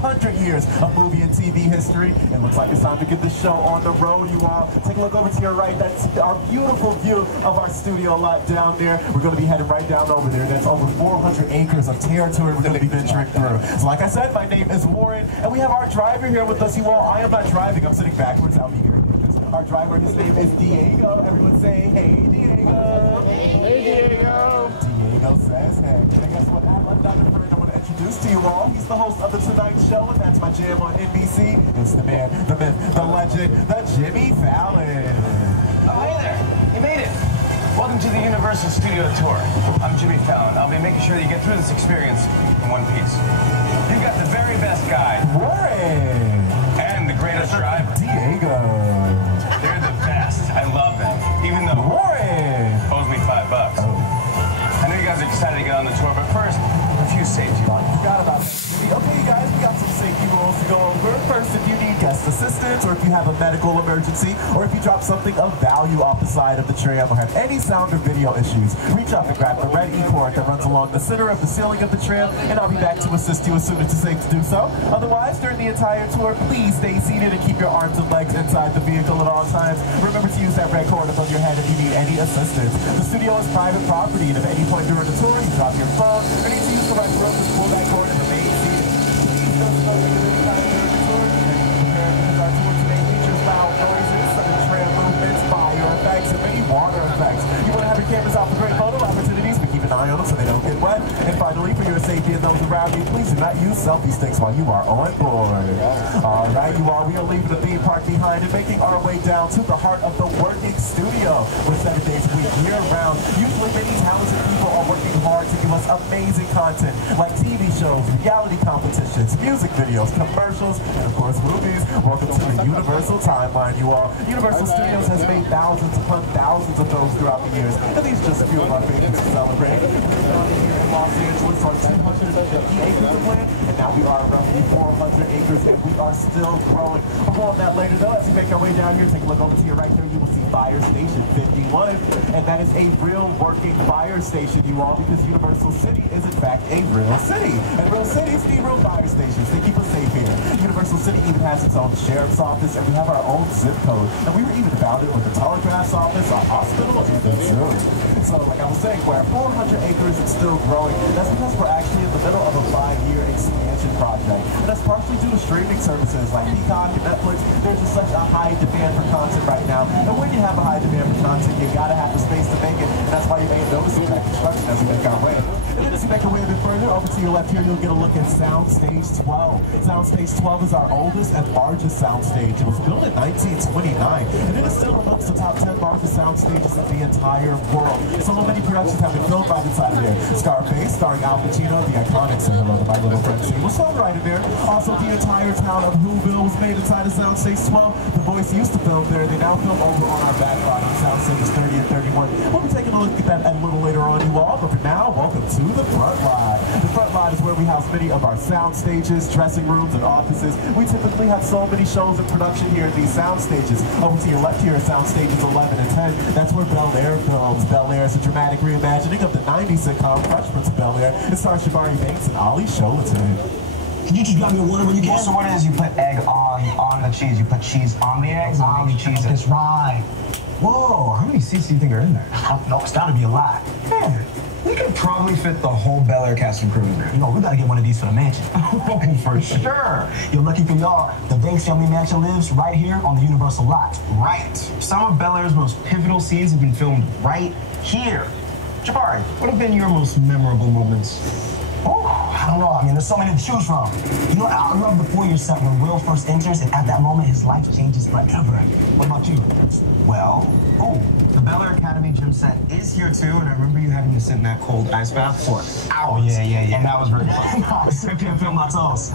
100 years of movie and TV history. It looks like it's time to get this show on the road, you all. Take a look over to your right. That's our beautiful view of our studio lot down there. We're going to be heading right down over there. That's over 400 acres of territory we're going to be venturing through. So like I said, my name is Warren, and we have our driver here with us, you all. I am not driving. I'm sitting backwards. I'll be here. Our driver, his name is Diego. Everyone say, hey, Diego. Hey, Diego. Diego says, hey. And guess what? I'm Dr. Fred. I want to introduce to you all. He's the host of The Tonight Show, and that's my jam on NBC. It's the man, the myth, the legend, the Jimmy Fallon. Oh, hey there. You made it. Welcome to the Universal Studio Tour. I'm Jimmy Fallon. I'll be making sure that you get through this experience in one piece. You've got the very best guide. Warren. And the greatest driver. Diego. They're the best. I love them. Even though Warren owes me $5. Oh. I know you guys are excited to get on the tour, but first, a few safety rules. Forgot about that. Okay, you guys, we got some safety rules to go over. First, if you need guest assistance, or if you have a medical emergency, or if you drop something of value off the side of the tram, or have any sound or video issues, reach up and grab the red E-cord that runs along the center of the ceiling of the tram, and I'll be back to assist you as soon as it's safe to do so. Otherwise, during the entire tour, please stay seated and keep your arms and legs inside the vehicle at all times. Remember to use that red cord above your head if you need any assistance. The studio is private property, and if at any point during the tour you drop your phone or need to use the right rope, just pull that cord and remain seated. Please don't smoke at any time during the tour. And prepare because our tour today features loud noises, sudden tram movements, fire effects, and many water effects. You want to have your cameras out for great photo opportunities, but keep an eye on them so they don't get wet. And finally, for your safety and those around you, please do not use selfie sticks while you are on board. All right, you all, we are leaving the theme park behind and making our way down to the heart of the working studio. With 7 days a week, year-round, usually many talented people are working hard to give us amazing content like TV shows, reality competitions, music videos, commercials, and of course movies. Welcome to the Universal Timeline, you all. Universal Studios has made thousands upon thousands of those throughout the years, and these are just a few of our favorites to celebrate. Here in Los Angeles on 250 acres of land, and now we are roughly 400 acres, and we are still growing. More on that later though. As we make our way down here, take a look over to your right there, you will see Fire Station 51, and that is a real working fire station, you all, because Universal City is in fact a real city, and real cities need real fire stations. They keep us safe here. Universal City even has its own sheriff's office, and we have our own zip code, and we were even founded with a telegraph's office, a hospital, and a zoo. So, like I was saying, we're at 400 acres and still growing. That's because we're actually in the middle of a 5-year expansion project. And that's partially due to streaming services like Peacock and Netflix. There's just such a high demand for content right now. And when you have a high demand for content, you gotta have the space to make it. And that's why you may have noticed that construction as we make our way. And then as we make our way a bit further, over to your left here, you'll get a look at Soundstage 12. Soundstage 12 is our oldest and largest soundstage. It was built in 1929, and it is still amongst the top 10 largest soundstages in the entire world. So many productions have been filmed right inside of there. Scarface, starring Al Pacino, the iconic Say Hello to My Little Friend scene was filmed right in there. Also, the entire town of Whoville was made inside of Soundstage 12. The Voice used to film there. They now film over on our back lot on Soundstages 30 and 31. We'll be taking a look at that a little later on, you all. But for now, welcome to the front lot. The front lot is where we house many of our sound stages, dressing rooms, and offices. We typically have so many shows in production here at these sound stages. Over to your left here are Sound Stages 11 and 10. That's where Bel Air films. Bel Air is a dramatic reimagining of the 90s sitcom Fresh Prince of Bel Air. It stars Shabari Banks and Ali Sholatin. Can you just grab me a water when you can? So what it is, you put egg on the cheese. You put cheese on the eggs, on the cheese. That's right. Whoa, how many seats do you think are in there? I don't know, it's gotta be a lot. Man, we could probably fit the whole Bel Air cast and crew in there. You know, we gotta get one of these for the mansion. For sure. You're lucky for y'all, the Banks family mansion lives right here on the Universal lot. Right. Some of Bel Air's most pivotal scenes have been filmed right here. Jabari, what have been your most memorable moments? Oh, I don't know. I mean, there's so many to choose from. You know, I love the foyer set when Will first enters, and at that moment, his life changes forever. What about you? Well, the Bel Air Academy gym set is here too, and I remember you having to sit in that cold ice bath for hours. Oh, yeah. And that was really fun. I can't feel my toes.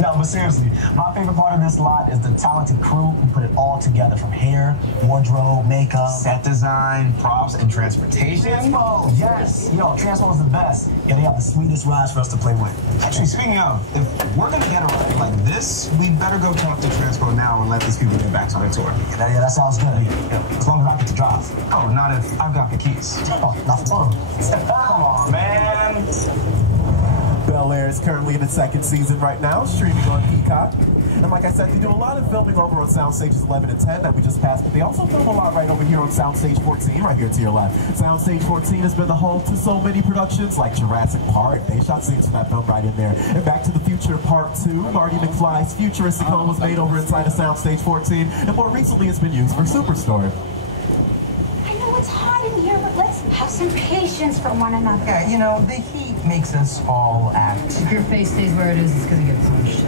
No, but seriously, my favorite part of this lot is the talented crew who put it all together, from hair, wardrobe, makeup, set design, props, and transportation. Transpo, yes. Yo, Transpo is the best. Yeah, they have the sweetest rides for us to play with. Actually, speaking of, if we're gonna get a ride like this, we better go talk to Transpo now and let these people get back to their tour. Yeah, that sounds good. Yeah. As long as I get to drive. Oh, not if I've got the keys. Oh, not for fun. Come on, man. Bel-Air is currently in its second season right now, streaming on Peacock. And like I said, they do a lot of filming over on Soundstages 11 and 10 that we just passed, but they also film a lot right over here on Soundstage 14, right here to your left. Soundstage 14 has been the home to so many productions like Jurassic Park. They shot scenes from that film right in there. And Back to the Future Part 2, Marty McFly's futuristic home was made over inside of Soundstage 14, and more recently it's been used for Superstore. I know it's hot in here, but let's have some patience for one another. Yeah, you know, the heat makes us all act. If your face stays where it is, it's gonna get punched.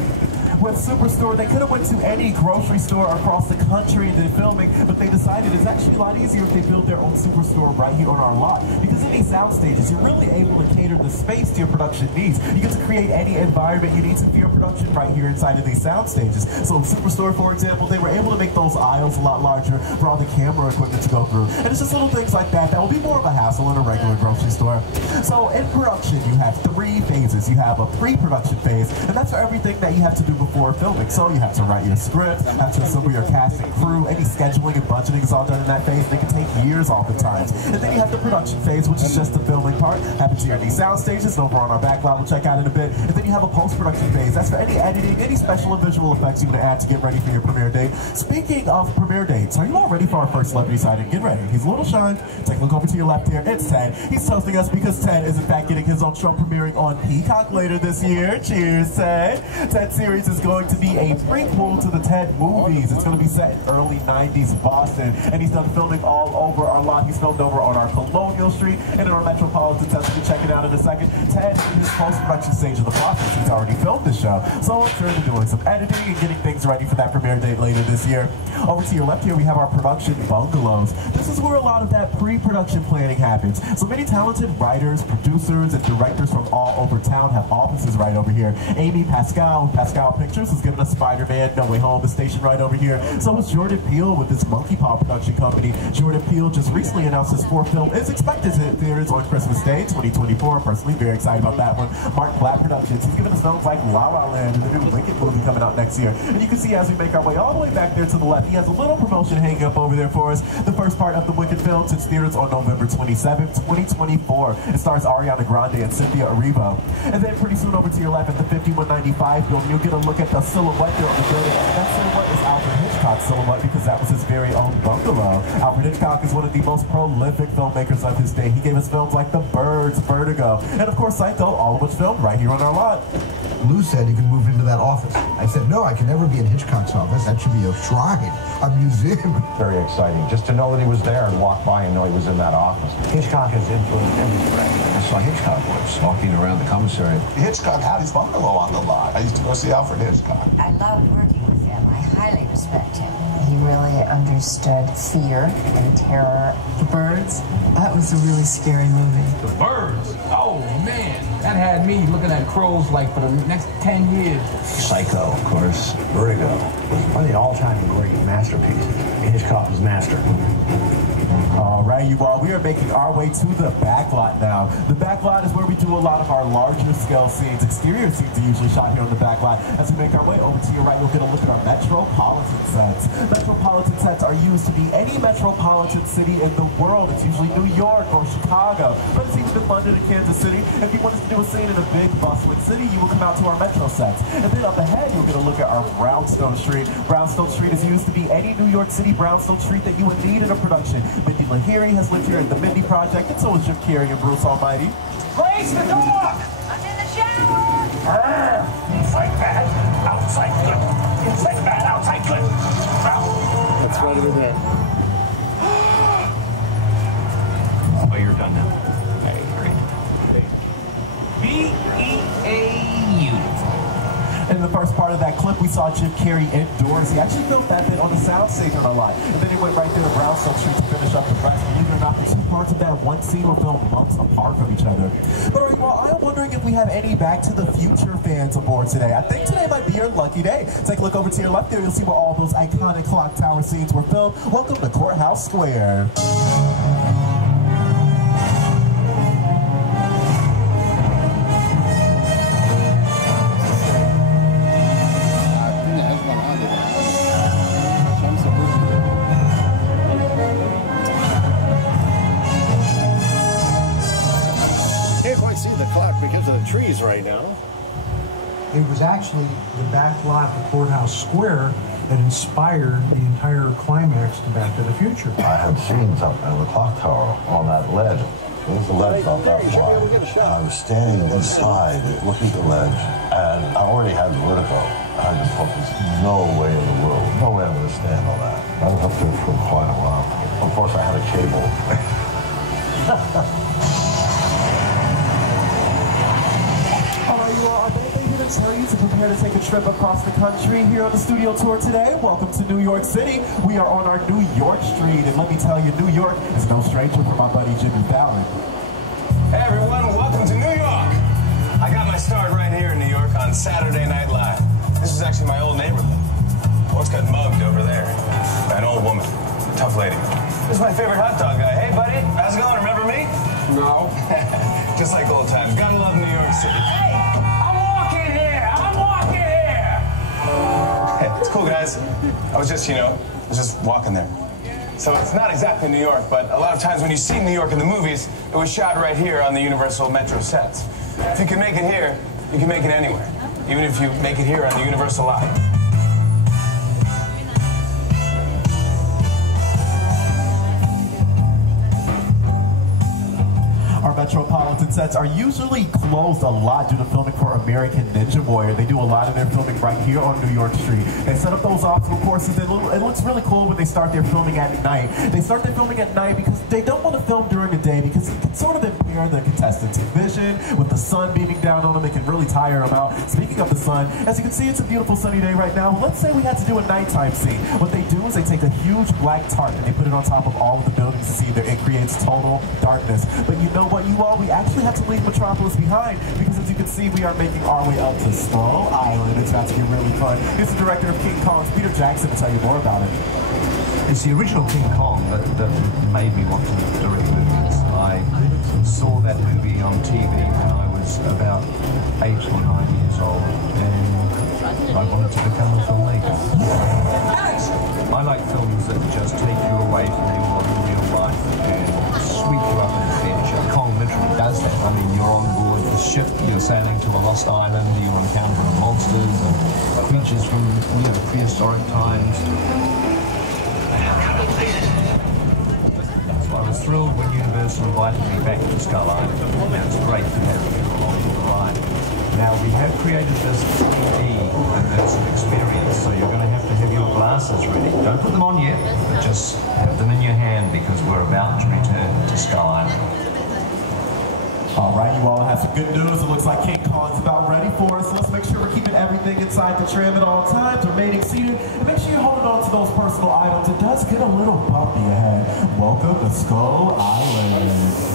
With Superstore, they could have went to any grocery store across the country and did filming, but they decided it's actually a lot easier if they build their own Superstore right here on our lot. Because in these sound stages, you're really able to cater the space to your production needs. You get to create any environment you need to for your production right here inside of these sound stages. So in Superstore, for example, they were able to make those aisles a lot larger for all the camera equipment to go through. And it's just little things like that that will be more of a hassle in a regular grocery store. So in production, you have 3 phases. You have a pre-production phase, and that's for everything that you have to do before filming. So you have to write your script, have to assemble your cast and crew, any scheduling and budgeting is all done in that phase. They can take years oftentimes. And then you have the production phase, which is just the filming part. Happens here at these sound stages, over on our backlot we'll check out in a bit. And then you have a post-production phase. That's for any editing, any special and visual effects you want to add to get ready for your premiere date. Speaking of premiere dates, are you all ready for our first celebrity sighting? Get ready. He's a little shy. Take a look over to your left here. It's Ted. He's toasting us because Ted is in fact getting his own show premiering on Peacock later this year. Cheers, Ted. Ted's series is going to be a prequel to the Ted movies. It's going to be set in early 90s Boston, and he's done filming all over our lot. He's filmed over on our Colonial Street and in our Metropolitan Test. We'll be checking out in a second. Ted is in his post-production stage of the process. He's already filmed this show, so I'm sure they're doing some editing and getting things ready for that premiere date later this year. Over to your left here, we have our production bungalows. This is where a lot of that pre-production planning happens. So many talented writers, producers, and directors from all over town have offices right over here. Amy Pascal, Pascal Pictures, is giving us Spider-Man No Way Home, the station right over here. So is Jordan Peele with his Monkey Paw production company. Jordan Peele just recently announced his 4th film is expected to hit theaters on Christmas Day, 2024. Personally, very excited about that one. Mark Blatt Productions, he's giving us films like La La Land and the new Wicked movie coming out next year. And you can see as we make our way all the way back there to the left, he has a little promotion hanging up over there for us. The first part of the Wicked film hits theaters on November 27th, 2024. It stars Ariana Grande and Cynthia Erivo. And then pretty soon over to your left at the 5195 building, you'll get a look at the silhouette there on the building. That silhouette is Alfred Hitchcock's silhouette because that was his very own bungalow. Alfred Hitchcock is one of the most prolific filmmakers of his day. He gave us films like The Birds, Vertigo, and of course Psycho, all of which filmed right here on our lot. Lou said he could move into that office. I said, no, I can never be in Hitchcock's office. That should be a shrine, a museum. Very exciting, just to know that he was there and walk by and know he was in that office. Hitchcock has influenced every director. I saw Hitchcock once walking around the commissary. Hitchcock had his bungalow on the lot. I used to go see Alfred Hitchcock. I love working with him. I highly respect him. He really understood fear and terror. The Birds, that was a really scary movie. The Birds? Oh, man. That had me looking at crows like for the next 10 years. Psycho, of course. Vertigo was one of the all-time great masterpieces. Hitchcock was master. All right, you all, we are making our way to the backlot now. The backlot is where we do a lot of our larger scale scenes. Exterior scenes are usually shot here on the backlot. As we make our way over to your right, you'll get a look at our metropolitan sets. Metropolitan sets are used to be any metropolitan city in the world. It's usually New York or Chicago, but it's even in London and Kansas City. If you want us to do a scene in a big, bustling city, you will come out to our metro sets. And then up ahead, you'll get a look at our Brownstone Street. Brownstone Street is used to be any New York City brownstone street that you would need in a production. Mindy Lahiri has lived here at the Mindy Project, and so is Jim Carrey and Bruce Almighty. Raise the door! I'm in the shower! Inside bad, outside good. Inside bad, outside good. That's right over there. Oh, you're done now. Okay, great. B-E-A-U. In the first part of that clip, we saw Jim Carrey indoors. He actually filmed that bit on the soundstage on our lot. And then he went right there to Brownstone Street to finish up the rest. Believe it or not, the 2 parts of that one scene were filmed months apart from each other. But all right, well, I'm wondering if we have any Back to the Future fans aboard today. I think today might be your lucky day. Take a look over to your left there. You'll see where all those iconic clock tower scenes were filmed. Welcome to Courthouse Square. Can't quite see the clock because of the trees right now. It was actually the back lot of Courthouse Square that inspired the entire climax to Back to the Future. I had seen something in the clock tower on that ledge. There's a ledge about that wide. And I was standing inside looking at the ledge, and I already had vertigo. I just thought there's no way in the world, no way I'm going to stand on that. I was up there for quite a while. Of course, I had a cable. You all, are they here to tell you to prepare to take a trip across the country here on the studio tour today? Welcome to New York City. We are on our New York street, and let me tell you, New York is no stranger for my buddy Jimmy Fallon. Hey everyone, welcome to New York. I got my start right here in New York on Saturday Night Live. This is actually my old neighborhood. Once got mugged over there by an old woman, tough lady. This is my favorite hot dog guy. Hey buddy, how's it going? Remember me? No. Just like old times. Gotta love New York City. Hey, I'm walking here. It's cool, guys. I was just walking there. So it's not exactly New York, but a lot of times when you see New York in the movies, it was shot right here on the Universal Metro sets. If you can make it here, you can make it anywhere. Even if you make it here on the Universal lot. Our Metropolitan sets are usually closed a lot due to filming for American Ninja Warrior. They do a lot of their filming right here on New York Street. They set up those obstacle courses. It looks really cool when they start their filming at night. They start their filming at night because they don't want to film during the day because it can sort of impair the contestants' vision. With the sun beaming down on them, it can really tire them out. Speaking of the sun, as you can see, it's a beautiful sunny day right now. Let's say we had to do a nighttime scene. What they do is they take a huge black tarp and they put it on top of all of the buildings to see that it creates total darkness. But you know what, you all, we actually have to leave Metropolis behind because as you can see, we are making our way up to Skull Island. It's about to get really fun. Here's the director of King Kong, Peter Jackson, to tell you more about it. It's the original King Kong that made me want to direct movies. I saw that movie on TV when I was about 8 or 9 years old, and I wanted to become a filmmaker. I like films that just take you away from real life and sweep you up in adventure. Kong literally does that. I mean, you're on board the ship, you're sailing to a lost island, you're encountering monsters and creatures from prehistoric times. So I was thrilled when Universal invited me back to Skull Island. It was great to have you along for the ride. Now, we have created this 3D immersive experience, so you're going to have your glasses ready. Don't put them on yet, but just have them in your hand because we're about to return to Skull Island. All right, you all have some good news. It looks like King Kong's about ready for us. So let's make sure we're keeping everything inside the tram at all times, remaining seated, and make sure you're holding on to those personal items. It does get a little bumpy ahead. Welcome to Skull Island.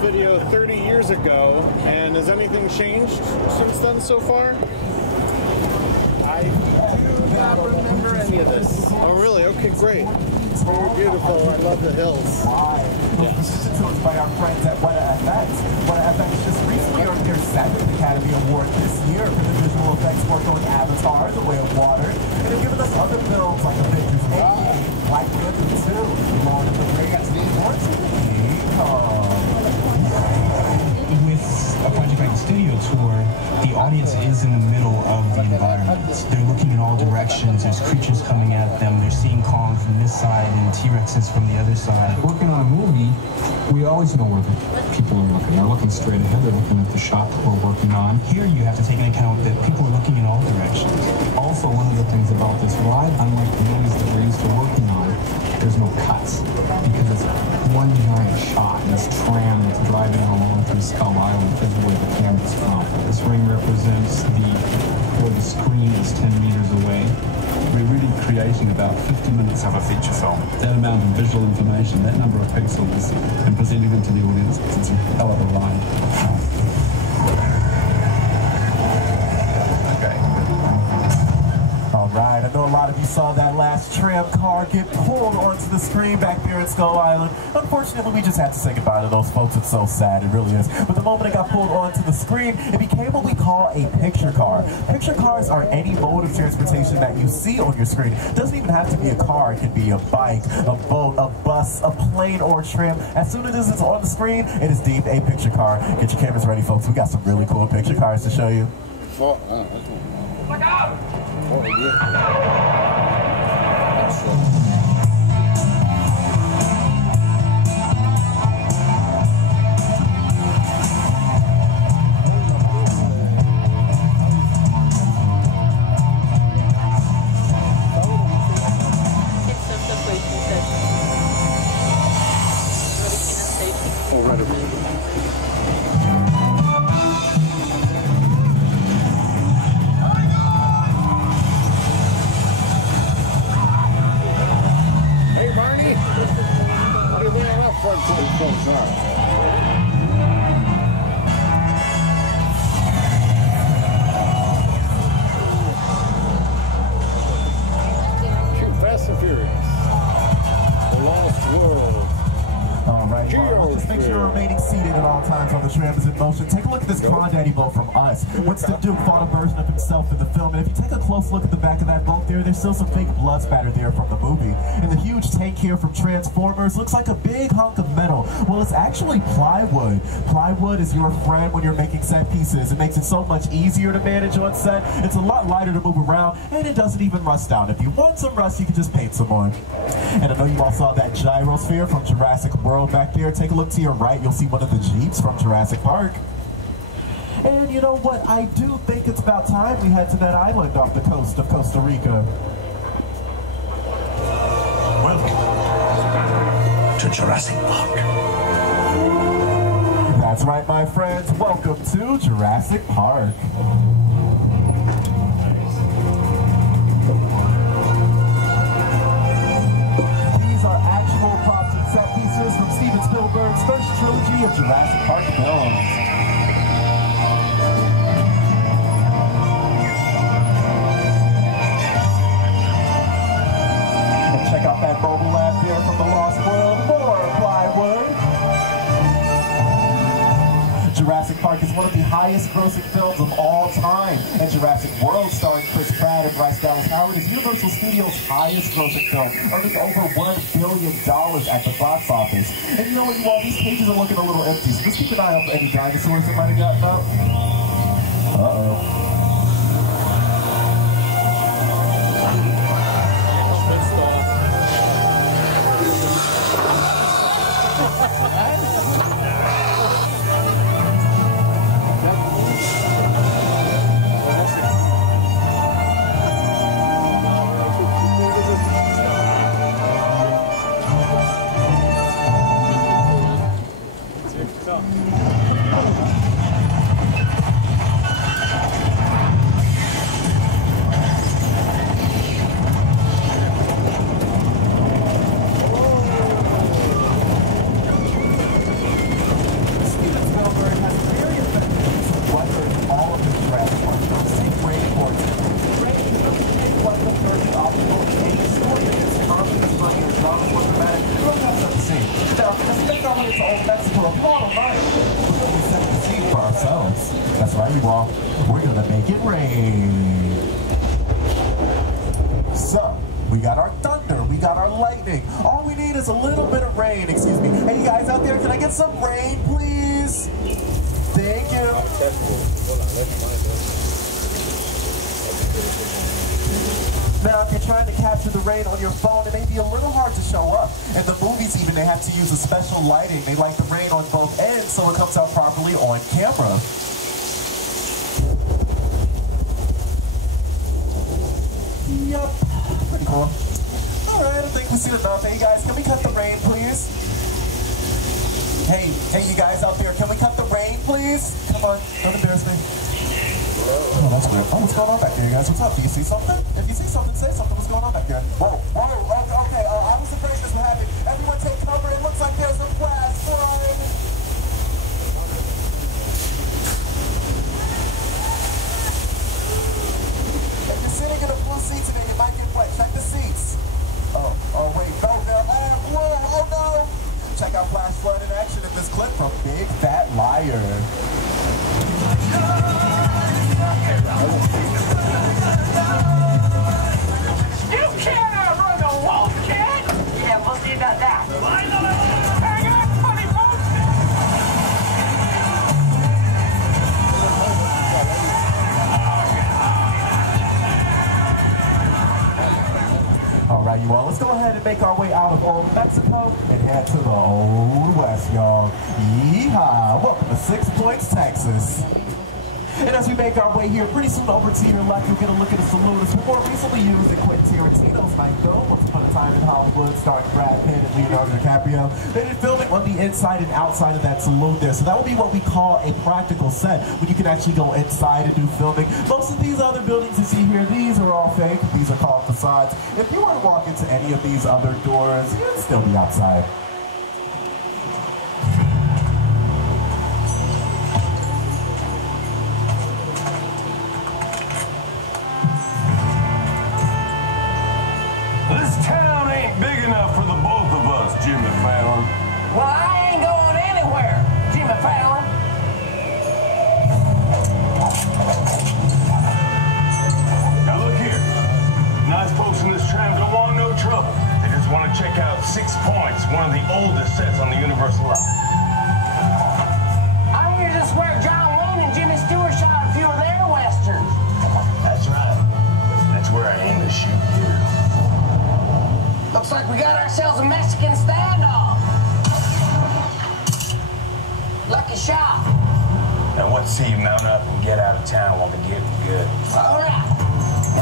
video 30 years ago, and has anything changed since then so far? I do not remember any of this. Oh, really? Okay, great. It's very beautiful. I love the hills. This is influenced by our friends at Weta FX. Weta FX just recently earned their 7th Academy Award this year for the visual effects work on Avatar, The Way of Water, and they've given us other films like Avengers 8, Black Panther 2, Lord of the Rings, Force of the King Kong. With a Project Titan Studio tour, the audience is in the middle of the environment. They're looking in all directions. There's creatures coming at them. They're seeing Kong from this side and T-Rexes from the other side. Working on a movie, we always know where the people are looking. They're looking straight ahead. They're looking at the shot that we're working on. Here you have to take into account that people are looking in all directions. Also, one of the things about this ride, unlike the movies that we're used to working on, there's no cuts because it's one giant shot. This tram that's driving along through Skull Island is where the camera's from. This ring represents where the screen is 10 meters away. We're really creating about 50 minutes of a feature film. That amount of visual information, that number of pixels, and presenting them to the audience, it's a hell of a ride. Alright, I know a lot of you saw that last tram car get pulled onto the screen back there in Skull Island. Unfortunately, we just had to say goodbye to those folks. It's so sad, it really is. But the moment it got pulled onto the screen, it became what we call a picture car. Picture cars are any mode of transportation that you see on your screen. It doesn't even have to be a car. It can be a bike, a boat, a bus, a plane, or a tram. As soon as it's on the screen, it is deemed a picture car. Get your cameras ready, folks. We got some really cool picture cars to show you. Look out! Oh, yeah. Take a look at this Crawdaddy boat from Us. Winston Duke fought a version of himself in the film, and if you take a close look at the back of that boat there's still some fake blood spatter there from the movie. And the huge tank here from Transformers looks like a big hunk of metal. Well, it's actually plywood. Plywood is your friend when you're making set pieces. It makes it so much easier to manage on set. It's a lot lighter to move around, and it doesn't even rust out. If you want some rust, you can just paint some on. And I know you all saw that gyrosphere from Jurassic World back there. Take a look to your right. You'll see one of the Jeeps from Jurassic Park. And you know what? I do think it's about time we head to that island off the coast of Costa Rica. Welcome to Jurassic Park. That's right, my friends. Welcome to Jurassic Park. These are actual props and set pieces from Steven Spielberg's first trilogy of Jurassic Park films. Check out that mobile lab there from the Lost World. More plywood. Jurassic Park is one of the highest grossing films of all time. And Jurassic World, starring Chris Pratt and Bryce Dallas Howard, is Universal Studios' highest grossing film, earning over $1 billion at the box office. And you know what, you all, these cages are looking a little empty, so just keep an eye out for any dinosaurs that might have gotten up. Uh-oh. you all. We're gonna make it rain. So, we got our thunder, we got our lightning. All we need is a little bit of rain, excuse me. Hey, you guys out there, can I get some rain, please? Thank you. Now, if you're trying to capture the rain on your phone, it may be a little hard to show up. In the movies even, they have to use a special lighting. They light the rain on both ends so it comes out properly on camera. Yep, pretty cool. Alright, I think we've seen enough. Hey, you guys, can we cut the rain, please? Hey, you guys out there, can we cut the rain, please? Come on, don't embarrass me. Oh, that's weird. Oh, what's going on back there, you guys? What's up? Do you see something? If you see something, say something. What's going on back there? Whoa, okay. I was afraid this would happen. Everyone take cover. It looks like there's a flash flood. If you're sitting in a blue seat today, you might get wet. Check the seats. Oh, wait. No, they're all blue. Oh, no. Check out flash flood in action in this clip from Big Fat Liar. You can't outrun a wolf, kid! Yeah, we'll see about that. Hang on, funny folks! All right, you all, let's go ahead and make our way out of Old Mexico and head to the Old West, y'all. Yeehaw! Welcome to 6 Points, Texas. And as we make our way here, pretty soon over to your left, you'll get a look at a saloon that's more recently used in Quentin Tarantino's Night Go. Once upon a time in Hollywood, starring Brad Pitt and Leonardo DiCaprio. They did filming on the inside and outside of that saloon there. So that would be what we call a practical set, when you can actually go inside and do filming. Most of these other buildings you see here, these are all fake. These are called facades. If you were to walk into any of these other doors, you'd still be outside. Big enough for the both of us, Jimmy Fallon. Well, I ain't going anywhere, Jimmy Fallon. Now look here. Nice folks in this tram don't want no trouble. They just want to check out 6 Points, one of the oldest sets on the Universal lot. I hear this where John Wayne and Jimmy Stewart shot a few of their westerns. That's right. That's where I aim to shoot here. Looks like we got ourselves a Mexican standoff. Lucky shot. Now what say you mount up and get out of town while the getting good? All right.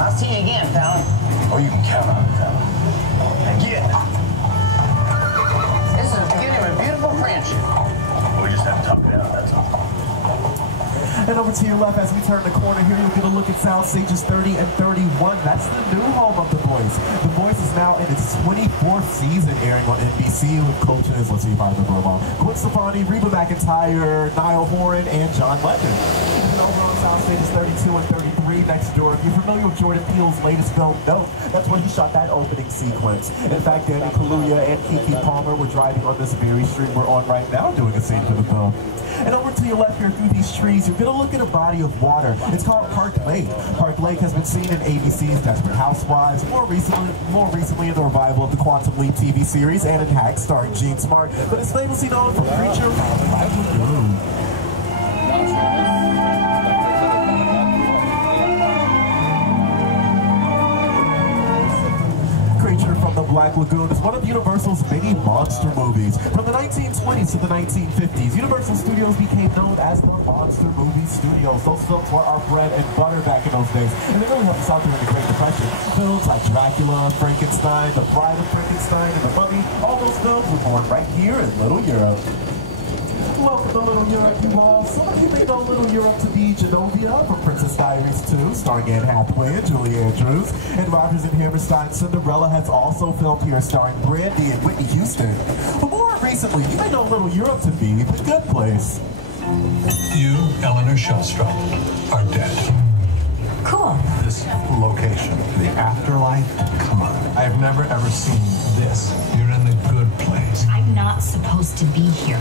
I'll see you again, Fallon. Oh, you can count on it, Fallon. Again. This is the beginning of a beautiful friendship. We just have to talk it out, that's all. And over to your left, as we turn the corner here, you'll get a look at Sound Stages 30 and 31. That's the new home of The Voice. The Voice is now in its 24th season, airing on NBC with coaches, let's see if I remember them all, Gwen Stefani, Reba McEntire, Niall Horan, and John Legend. And over on Sound Stages 32 and 33 next door, if you're familiar with Jordan Peele's latest film, Nope, that's when he shot that opening sequence. In fact, Danny Kaluuya and Keke Palmer were driving on this very street we're on right now doing a scene for the film. And over to your left here through these trees, you're going to look at a body of water. It's called Park Lake. Park Lake has been seen in ABC's Desperate Housewives, more recently in the revival of the Quantum Leap TV series, and in Hacks starring Gene Smart, but it's famously known for Creature from the Black Lagoon. Creature from the Black Lagoon is one of Universal's many monster movies. From the 1920s to the 1950s, Universal Studios became known as the Monster Movie Studios. Those films were our bread and butter back in those days, and they really helped us out during the Great Depression. Films like Dracula, Frankenstein, The Bride of Frankenstein, and The Mummy, all those films were born right here in Little Europe. Welcome to Little Europe, you all. Some of you may know Little Europe to be Genovia from Princess Diaries 2, starring Anne Hathaway and Julie Andrews. And Rodgers and Hammerstein's Cinderella has also filmed here, starring Brandy and Whitney Houston. But more recently, you may know Little Europe to be The Good Place. You, Eleanor Shellstrop, are dead. Cool. This location, the afterlife, come on. I have never ever seen this. You're in the good place. I'm not supposed to be here.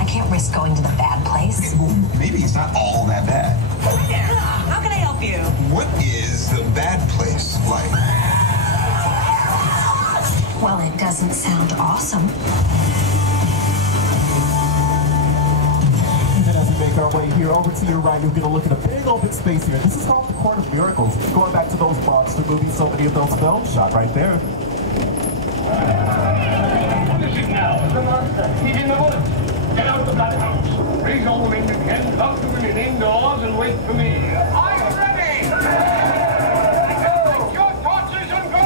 I can't risk going to the bad place. Well, maybe it's not all that bad. Hi there. How can I help you? What is the bad place like? Well, it doesn't sound awesome. And as we make our way here over to your right, you're going to look at a big open space here. This is called the Court of Miracles. Going back to those monster movies, so many of those films shot right there. Listen now, the monster. He's in the woods. Get out of that house. Raise all the men you can, lock the women indoors, and wait for me. I'm ready! Take your torches and go!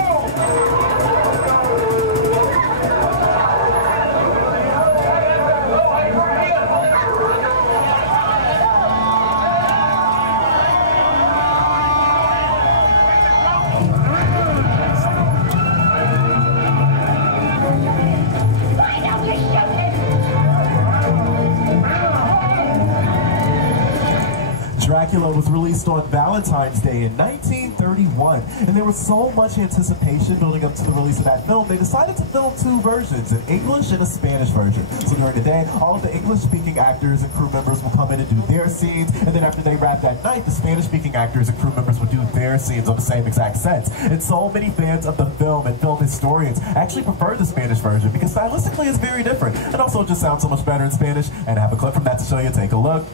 Dracula was released on Valentine's Day in 1931, and there was so much anticipation building up to the release of that film, they decided to film two versions, an English and a Spanish version. So during the day, all of the English-speaking actors and crew members will come in and do their scenes, and then after they wrapped that night, the Spanish-speaking actors and crew members would do their scenes on the same exact sets. And so many fans of the film and film historians actually prefer the Spanish version because stylistically it's very different, and also it just sounds so much better in Spanish. And I have a clip from that to show you. Take a look.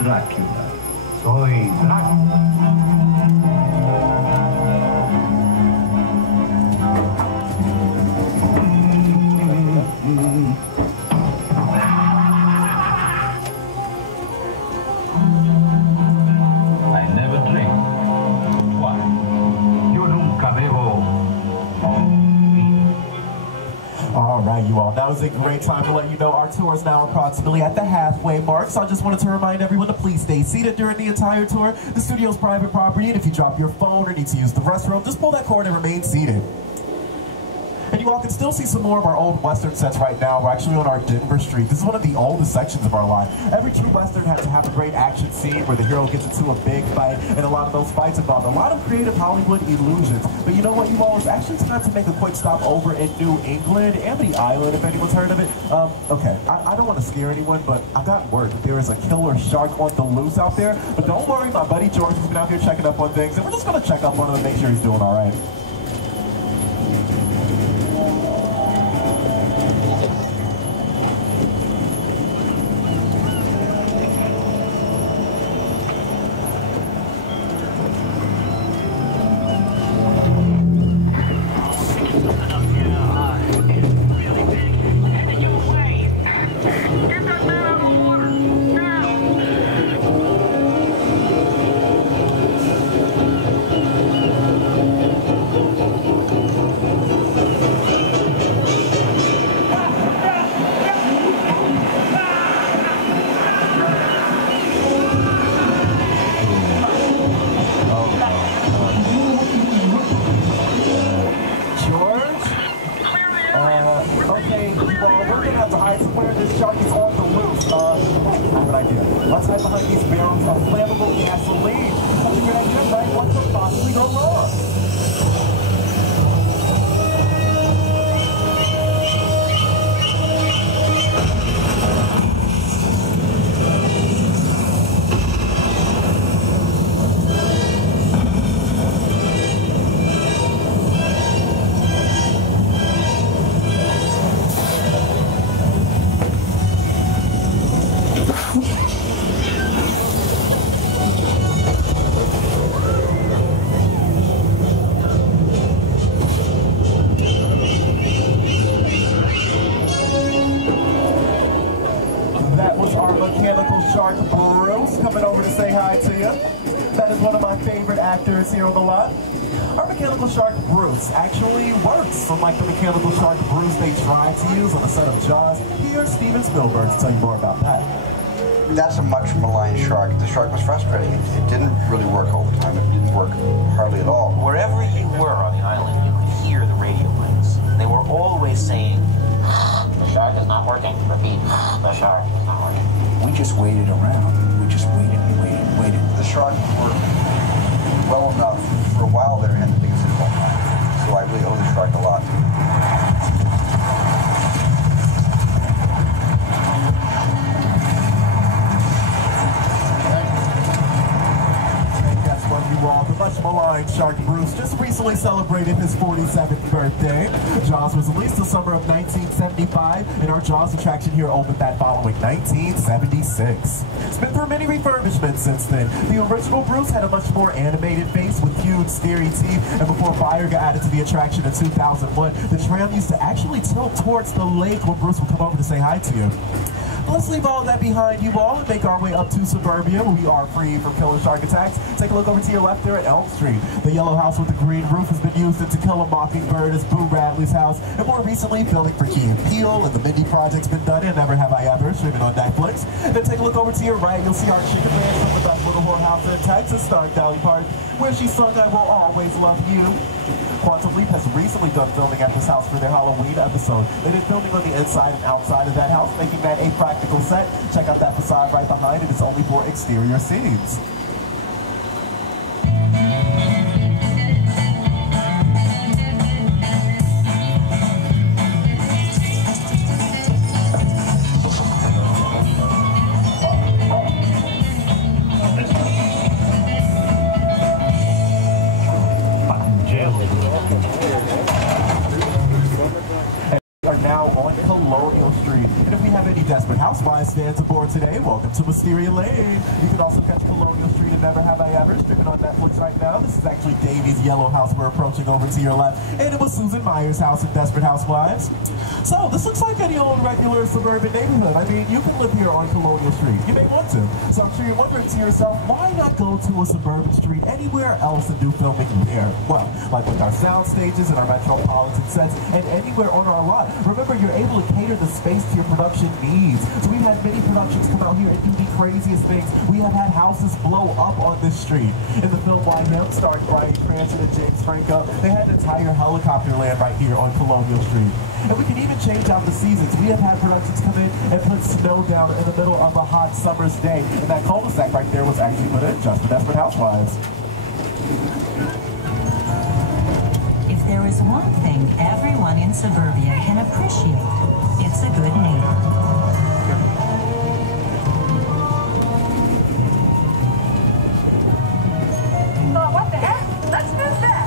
Dracula. Soy Dracula. I never drink. Why? Yo nunca bebo. All right, you all. That was a great time to let you know our tour is now approximately at the halfway mark. So I just wanted to remind everyone to please stay seated during the entire tour. The studio's private property, and if you drop your phone or need to use the restroom, just pull that cord and remain seated. And you all can still see some more of our old Western sets right now. We're actually on our Denver Street. This is one of the oldest sections of our line. Every true Western has to have a great action scene where the hero gets into a big fight, and a lot of those fights involve a lot of creative Hollywood illusions. But you know what, you all? It's actually time to make a quick stop over in New England, Amity Island, if anyone's heard of it. Okay, I don't want to scare anyone, but I got word that there is a killer shark on the loose out there. But don't worry, my buddy George has been out here checking up on things, and we're just going to check up on him and make sure he's doing all right. Let's hide behind these barrels of flammable gasoline. That's a good idea, right? What could possibly go wrong? Mechanical Shark Bruce coming over to say hi to you. That is one of my favorite actors here on the lot. Our Mechanical Shark Bruce actually works, unlike the Mechanical Shark Bruce they tried to use on the set of Jaws. Here's Steven Spielberg to tell you more about that. That's a much maligned shark. The shark was frustrating. It didn't really work all the time. It didn't work hardly at all. Wherever you were on the island, you could hear the radio waves. They were always saying, the shark is not working. Repeat, the shark is not working. We just waited around. We just waited and waited and waited. The shark worked well enough. For a while there, and the biggest hit of all time. So I really owe the shark a lot. The much maligned shark Bruce just recently celebrated his 47th birthday. Jaws was released the summer of 1975, and our Jaws attraction here opened that following 1976. It's been through many refurbishments since then. The original Bruce had a much more animated face with huge, scary teeth, and before fire got added to the attraction in 2001, the tram used to actually tilt towards the lake when Bruce would come over to say hi to you. Let's leave all that behind, you all, and make our way up to suburbia, where we are free from killer shark attacks. Take a look over to your left there at Elm Street. The yellow house with the green roof has been used To Kill a Mockingbird as Boo Radley's house, and more recently, building for Key and Peele, and the Mindy Project's been done in Never Have I Ever, streaming on Netflix. Then take a look over to your right, you'll see our chicken ranch from the best little whorehouse in Texas, starring Dolly Parton, where she sung I Will Always Love You. Quantum Leap has recently done filming at this house for their Halloween episode. They did filming on the inside and outside of that house, making that a practical set. Check out that facade right behind it. It's only for exterior scenes. Desperate Housewives fans aboard today, welcome to Wisteria Lane. You can also catch Colonial Street and Never Have I Ever, streaming on Netflix right now. This is actually Davy's yellow house we're approaching over to your left, and it was Susan Meyer's house in Desperate Housewives. So, this looks like any old regular suburban neighborhood. I mean, you can live here on Colonial Street. You may want to. So I'm sure you're wondering to yourself, why not go to a suburban street anywhere else and do filming there? Well, like with our sound stages and our metropolitan sets, and anywhere on our lot. Remember, you're able to cater the space to your production needs. So we've had many productions come out here and do the craziest things. We have had houses blow up on this street. In the film Why Him, starring Bryan Cranston and James Franco, they had an entire helicopter land right here on Colonial Street. And we can even change out the seasons. We have had productions come in and put snow down in the middle of a hot summer's day. And that cul-de-sac right there was actually put in just for Desperate Housewives. If there is one thing everyone in suburbia can appreciate, it's a good neighbor. What the heck? Let's move that.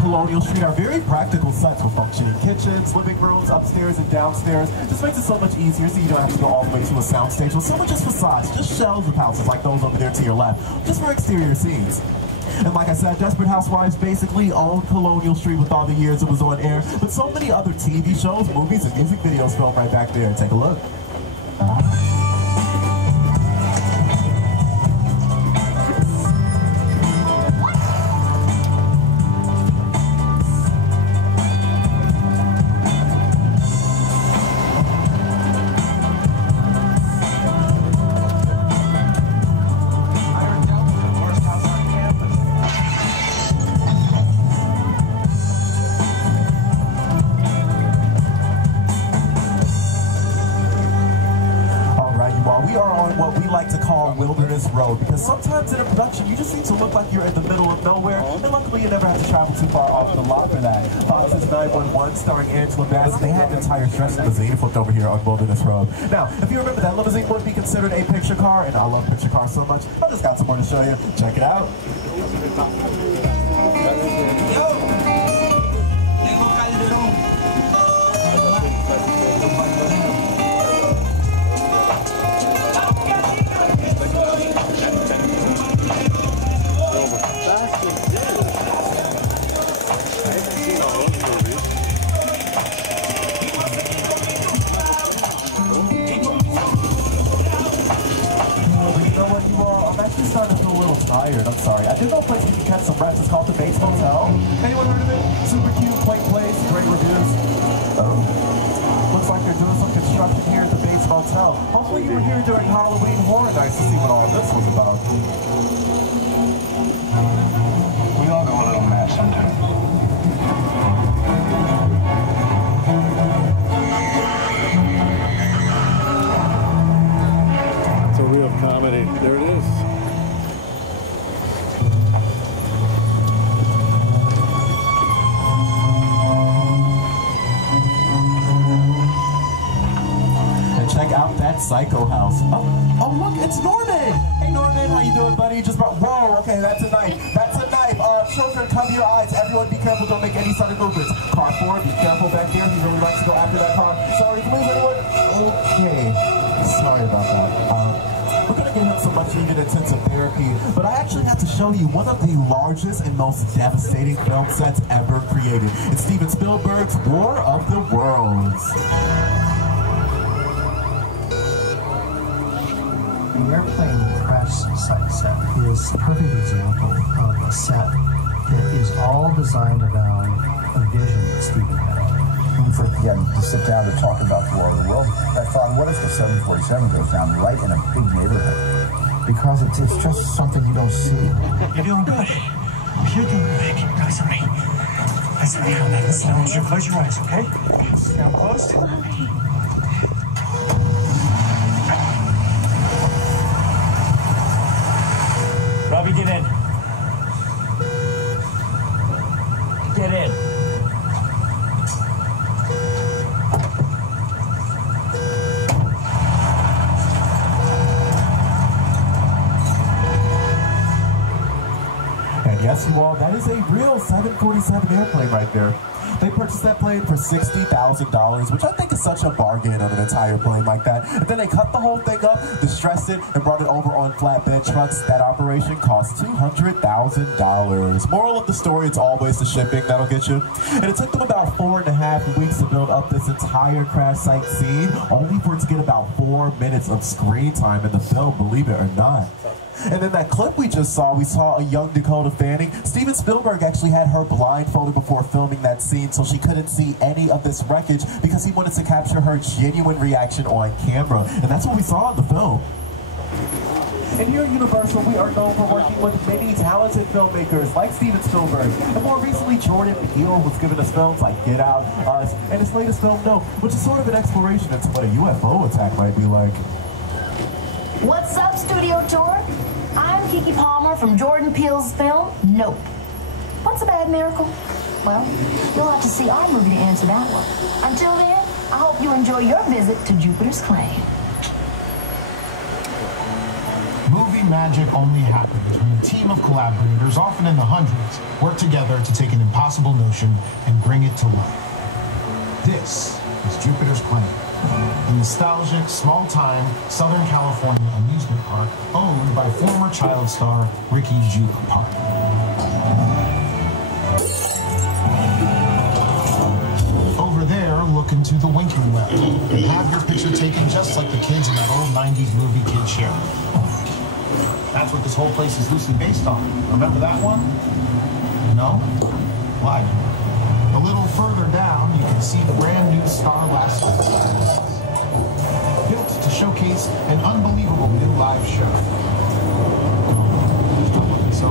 Colonial Street are very practical sets with functioning kitchens, living rooms, upstairs and downstairs. Just makes it so much easier so you don't have to go all the way to a soundstage. Well, some are just facades, just shells of houses like those over there to your left, just for exterior scenes. And like I said, Desperate Housewives basically owned Colonial Street with all the years it was on air, but so many other TV shows, movies, and music videos filmed right back there. Take a look. Because sometimes in a production, you just seem to look like you're in the middle of nowhere, and luckily you never have to travel too far off the lot for that. Fox's 911, starring Angela Bassett, they had an entire stretch limousine flipped over here on Wilderness Road. Now, if you remember, that limousine would be considered a picture car, and I love picture cars so much, I just got some more to show you. Check it out. I'm sorry. I did go place you can catch some rest during Halloween Horror Nights to see what all this was about. We all go a little mad sometimes. It's a real comedy. There it is. Check out that Psycho House. Oh, look, it's Norman. Hey, Norman, how you doing, buddy? Just brought, whoa, okay, that's a knife. That's a knife. Children, cover your eyes. Everyone, be careful. Don't make any sudden movements. Car 4, be careful back here. He really likes to go after that car. Sorry, please, everyone. Okay, sorry about that. We're going to give him some much needed intensive therapy, but I actually have to show you one of the largest and most devastating film sets ever created. It's Steven Spielberg's War of the Worlds. The airplane crash site set is a perfect example of a set that is all designed around a vision that Steven had. When we first began to sit down to talk about the War of the Worlds, I thought, what if the 747 goes down right in a big neighborhood? Because it's just something you don't see. You're doing good. You're doing good. Keep your eyes on me. Listen, listen, I want you to close your eyes, okay? Now closed. Robbie, get in. Get in. And yes, you all, that is a real 747 airplane right there. They purchased that plane for $60,000, which I think is such a bargain on an entire plane like that. And then they cut the whole thing up, distressed it, and brought it over on flatbed trucks. That operation cost $200,000. Moral of the story, it's always the shipping that'll get you. And it took them about 4.5 weeks to build up this entire crash site scene, only for it to get about 4 minutes of screen time in the film, believe it or not. And in that clip we just saw, we saw a young Dakota Fanning. Steven Spielberg actually had her blindfolded before filming that scene so she couldn't see any of this wreckage because he wanted to capture her genuine reaction on camera. And that's what we saw in the film. And here at Universal, we are known for working with many talented filmmakers like Steven Spielberg. And more recently, Jordan Peele was giving us films like Get Out, Us, and his latest film, Nope, which is sort of an exploration into what a UFO attack might be like. What's up, Studio Tour? I'm Kiki Palmer from Jordan Peele's film, Nope. What's a bad miracle? Well, you'll have to see our movie to answer that one. Until then, I hope you enjoy your visit to Jupiter's Clay. Movie magic only happens when a team of collaborators, often in the hundreds, work together to take an impossible notion and bring it to life. This is Jupiter's Clay, a nostalgic, small-time Southern California amusement park owned by former child star Ricky Juke Park. Over there, look into the winking well and have your picture taken just like the kids in that old 90s movie Kid Show. That's what this whole place is loosely based on. Remember that one? No? Why? A little further down, you can see the brand new Starlast, built to showcase an unbelievable new live show. So,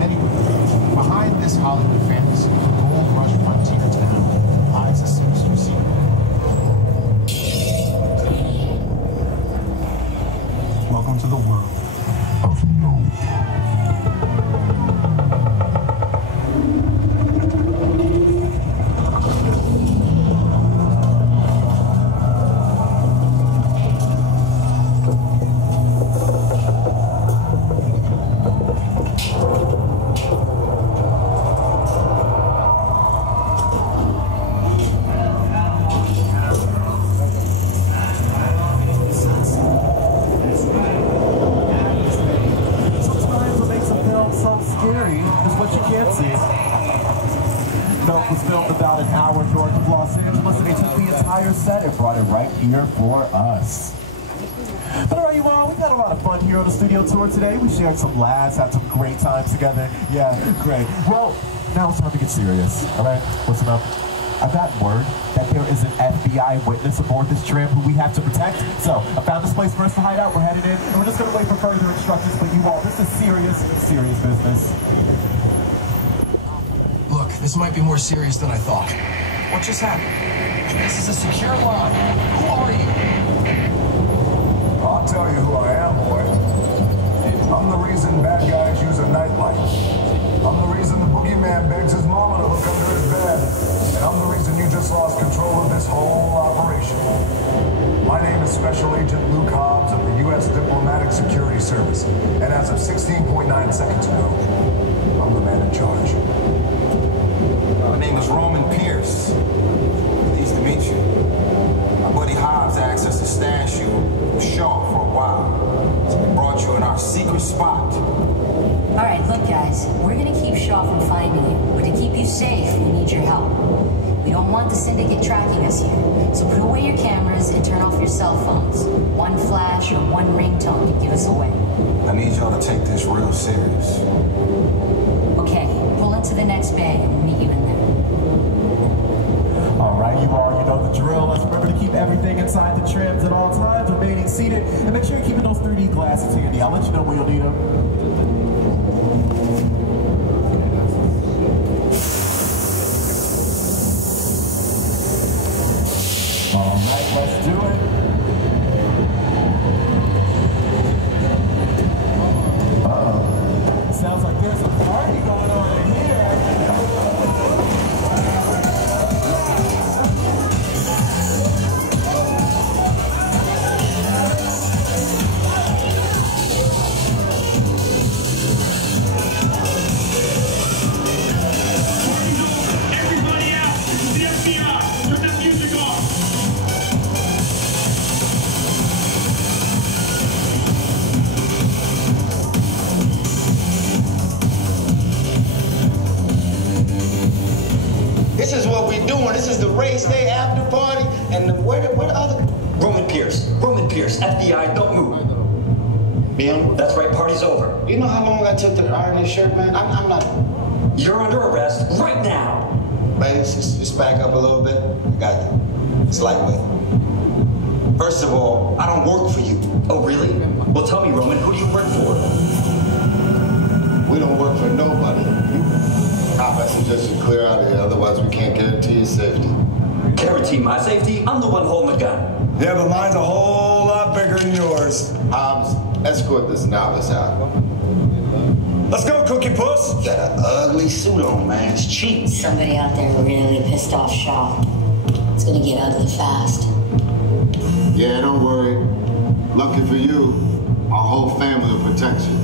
anyway, behind this Hollywood fantasy, gold rush frontier town, lies a sinister secret. Welcome to the world of Nope. Here for us. But all right, you all, we've had a lot of fun here on the studio tour today. We shared some laughs, had some great times together. Yeah, great. Well, now it's time to get serious. All right, listen up. I've gotten word that there is an FBI witness aboard this tram who we have to protect. So I found this place for us to hide out. We're headed in, and we're just going to wait for further instructions. But you all, this is serious, serious business. Look, this might be more serious than I thought. What just happened? This is a secure line. Who are you? I'll tell you who I am, boy. I'm the reason bad guys use a nightlight. I'm the reason the boogeyman begs his mama to look under his bed. And I'm the reason you just lost control of this whole operation. My name is Special Agent Luke Hobbs of the U.S. Diplomatic Security Service. And as of 16.9 seconds ago, I'm the man in charge. My name is Roman Pierce. Pleased to meet you. My buddy Hobbs asked us to stash you with Shaw for a while. So we brought you in our secret spot. All right, look, guys, we're gonna keep Shaw from finding you, but to keep you safe, we need your help. We don't want the syndicate tracking us here, so put away your cameras and turn off your cell phones. One flash or one ringtone can give us away. I need y'all to take this real serious. Okay, pull into the next bay and we'll meet you in there. All right, you all, you know the drill. Let's remember to keep everything inside the trams at all times, remaining seated, and make sure you're keeping those 3D glasses handy. I'll let you know when you'll need them. All right, let's do it. Uh-oh. Sounds like there's a party going on in here. This is what we're doing. This is the race day after party. And where the other? Roman Pierce, FBI, don't move. Bill? That's right, party's over. You know how long I took to iron this shirt, man? I'm not. You're under arrest right now. Ladies, just back up a little bit. I got it. It's lightweight. First of all, I don't work for you. Oh, really? Well, tell me, Roman, who do you work for? We don't work for nobody. I suggest you clear out of here, otherwise we can't guarantee your safety. Guarantee my safety? I'm the one holding the gun. Yeah, but mine's a whole lot bigger than yours. Hobbs, escort this novice out. Let's go, Cookie Puss. You got an ugly suit on, man. It's cheap. Somebody out there really pissed off Shaw. It's gonna get ugly fast. Yeah, don't worry. Lucky for you, our whole family will protect you.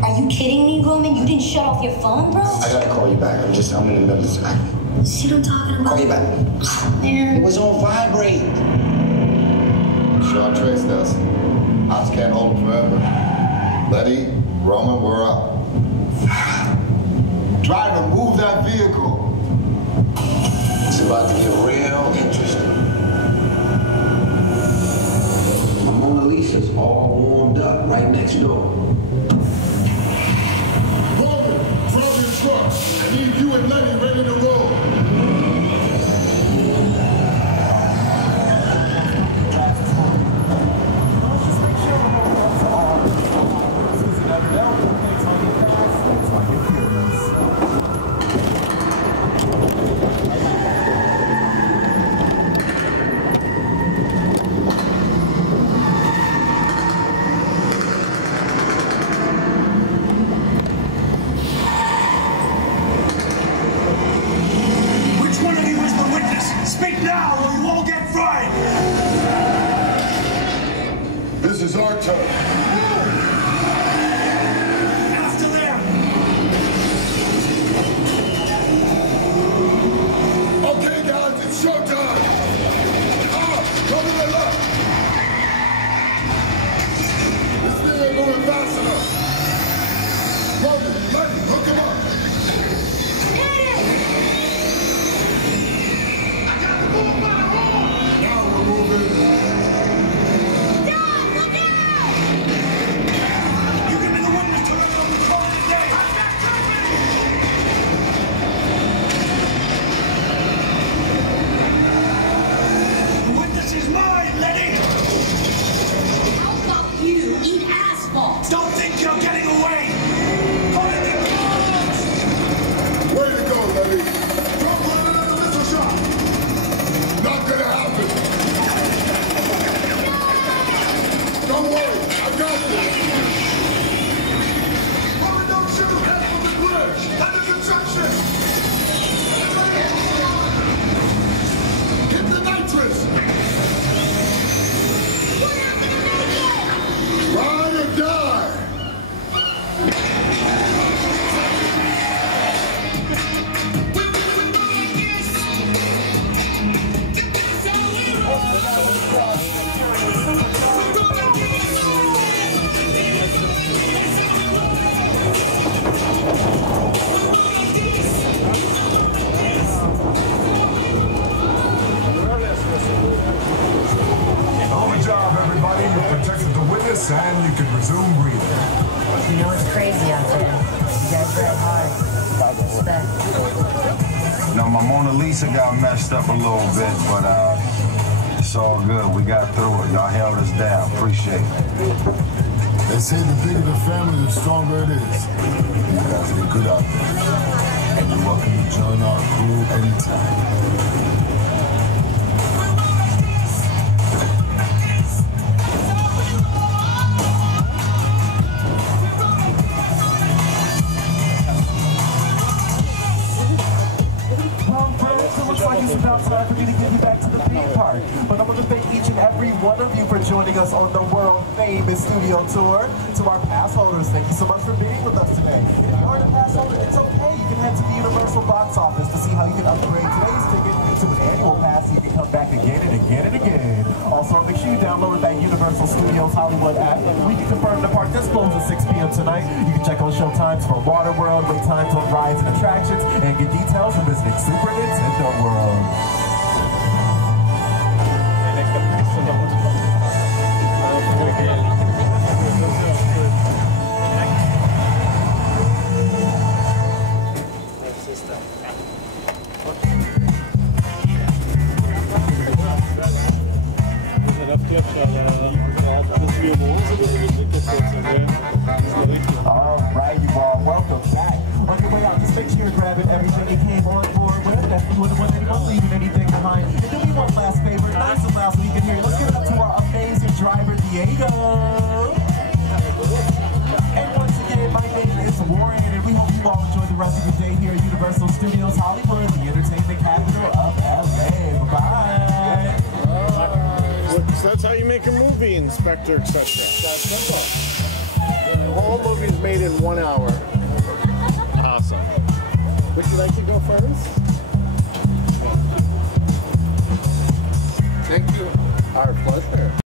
Are you kidding me, Roman? You didn't shut off your phone, bro? I gotta call you back. I'm in the middle of this. See what I'm talking about? Call you back. Man. It was on vibrate. Shaw traced us. Hobbs can't hold him forever. Letty, Roman, we're up. Driver, move that vehicle. It's about to get real interesting. My Mona Lisa's all warmed up right next door. Roman, drop your truck. I need you and Lenny ready to roll. My Mona Lisa got messed up a little bit, but it's all good. We got through it. Y'all held us down. Appreciate it. They say the bigger the family, the stronger it is. You guys did good out there. And you're welcome to join our crew anytime. It's about time for me to get you back to the theme park. But I'm going to thank each and every one of you for joining us on the world-famous studio tour. To our pass holders, thank you so much for being with us today. If you aren't a pass holder, it's okay. You can head to the Universal box office to see how you can upgrade today's ticket to an annual pass so you can come back again and again and again. Also, make sure you download that Universal Studios Hollywood app. We can confirm the park just closed at 6 p.m. tonight. You can check on show times for Waterworld, wait times on rides and attractions, and get details from visiting Super Nintendo World. All right, you all, welcome back. On your way out, just make sure you're grabbing everything you came on board with. That you wouldn't want anyone leaving anything behind. And do me one last favor, nice and loud so you can hear it. Let's give it up to our amazing driver, Diego. And once again, my name is Warren, and we hope you all enjoy the rest of your day here at Universal Studios Hollywood, the entertainment capital of LA. Bye-bye. So that's how you make a movie, Inspector etc. That's simple. The whole movie's made in 1 hour. Awesome. Would you like to go first? Thank you. Our pleasure.